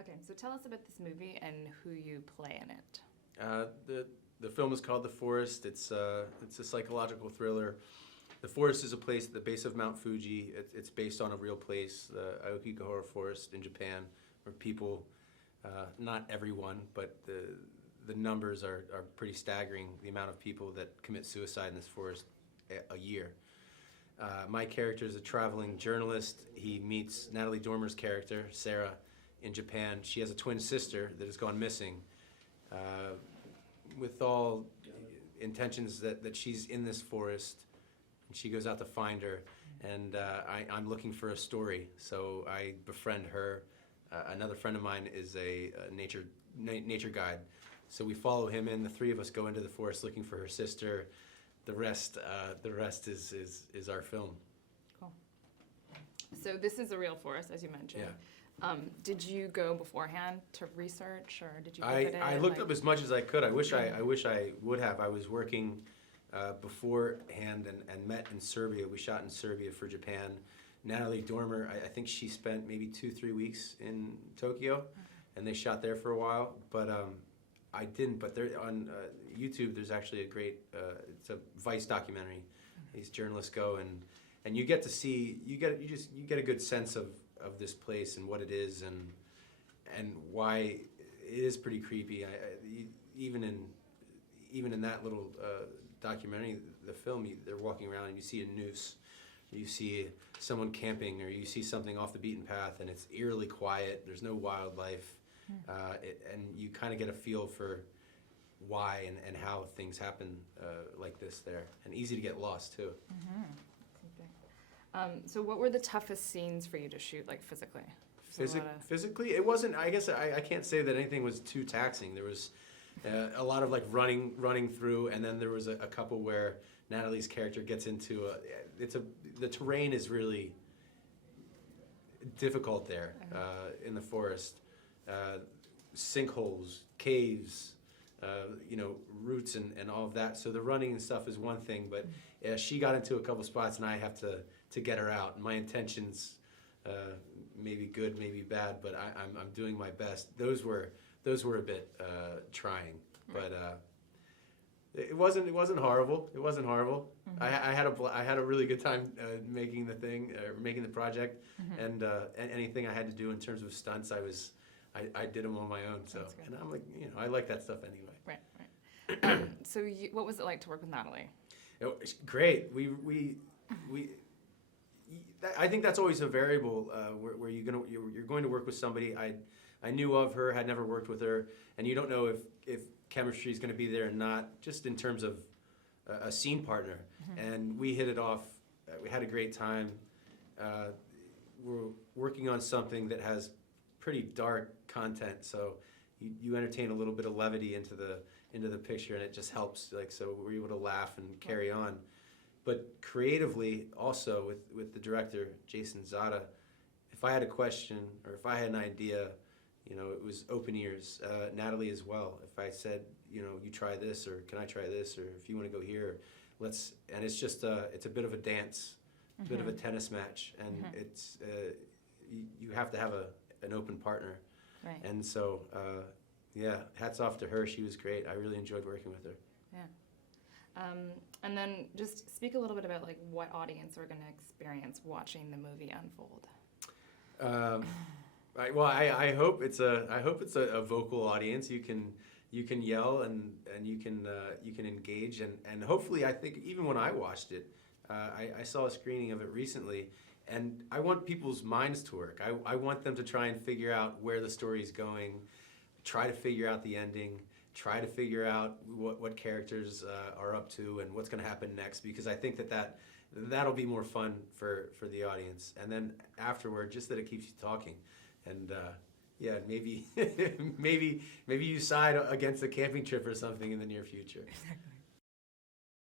Okay, so tell us about this movie and who you play in it. The film is called The Forest. It's a psychological thriller. The Forest is a place at the base of Mount Fuji. It's based on a real place, the Aokigahara Forest in Japan, where people, not everyone, but the numbers are pretty staggering, the amount of people that commit suicide in this forest a year. My character is a traveling journalist. He meets Natalie Dormer's character, Sara, in Japan. She has a twin sister that has gone missing. With all intentions that she's in this forest, and she goes out to find her, and I'm looking for a story, so I befriend her. Another friend of mine is a nature guide, so we follow him in. The three of us go into the forest looking for her sister. The rest is our film. Cool. So this is a real forest, as you mentioned. Yeah. Did you go beforehand to research, or did you look at it? I looked up as much as I could. I wish I would have. I was working beforehand and met in Serbia. We shot in Serbia for Japan. Natalie Dormer, I think she spent maybe 2-3 weeks in Tokyo, and they shot there for a while. But I didn't. But there on YouTube, there's actually a great. It's a Vice documentary. These journalists go and you get to see. You get a good sense of this place and what it is and why it is pretty creepy. Even in that little documentary, the film, they're walking around and you see a noose, you see someone camping, or you see something off the beaten path, and it's eerily quiet. There's no wildlife, and you kind of get a feel for why and how things happen like this there, and easy to get lost too. So what were the toughest scenes for you to shoot, like physically? Physically, it wasn't. I guess I can't say that anything was too taxing. There was a lot of like running through, and then there was a couple where Natalie's character gets into the terrain is really difficult there in the forest. Sinkholes, caves, roots and all of that. So the running and stuff is one thing, but she got into a couple spots, and I have to get her out. And my intentions, maybe good, maybe bad, but I'm doing my best. Those were a bit trying, but it wasn't horrible. It wasn't horrible. I had a really good time making the project, and anything I had to do in terms of stunts, I did them on my own. So, and I'm like, I like that stuff anyway. Right. So what was it like to work with Natalie? It was great. I think that's always a variable where you're going to work with somebody. I knew of her, had never worked with her, and you don't know if chemistry is going to be there or not, just in terms of a scene partner. And we hit it off. We had a great time. We're working on something that has pretty dark content, so you entertain a little bit of levity into the picture, and it just helps. Like, so we're able to laugh and carry on. But creatively, also with the director, Jason Zada, if I had a question or if I had an idea, it was open ears. Natalie as well. If I said, you try this, or can I try this, or if you want to go here, let's. And it's just it's a bit of a dance, a bit of a tennis match, and it's you have to have an open partner. Right. And so, hats off to her. She was great. I really enjoyed working with her. Yeah. And then just speak a little bit about like what audience are going to experience watching the movie unfold. I hope it's a vocal audience. You can yell and you can engage and hopefully, I think even when I watched it, I saw a screening of it recently, and I want people's minds to work. I want them to try and figure out where the story's going, try to figure out the ending. Try to figure out what characters are up to and what's going to happen next, because I think that'll be more fun for the audience. And then afterward, just that it keeps you talking, and maybe maybe you side against a camping trip or something in the near future. Exactly.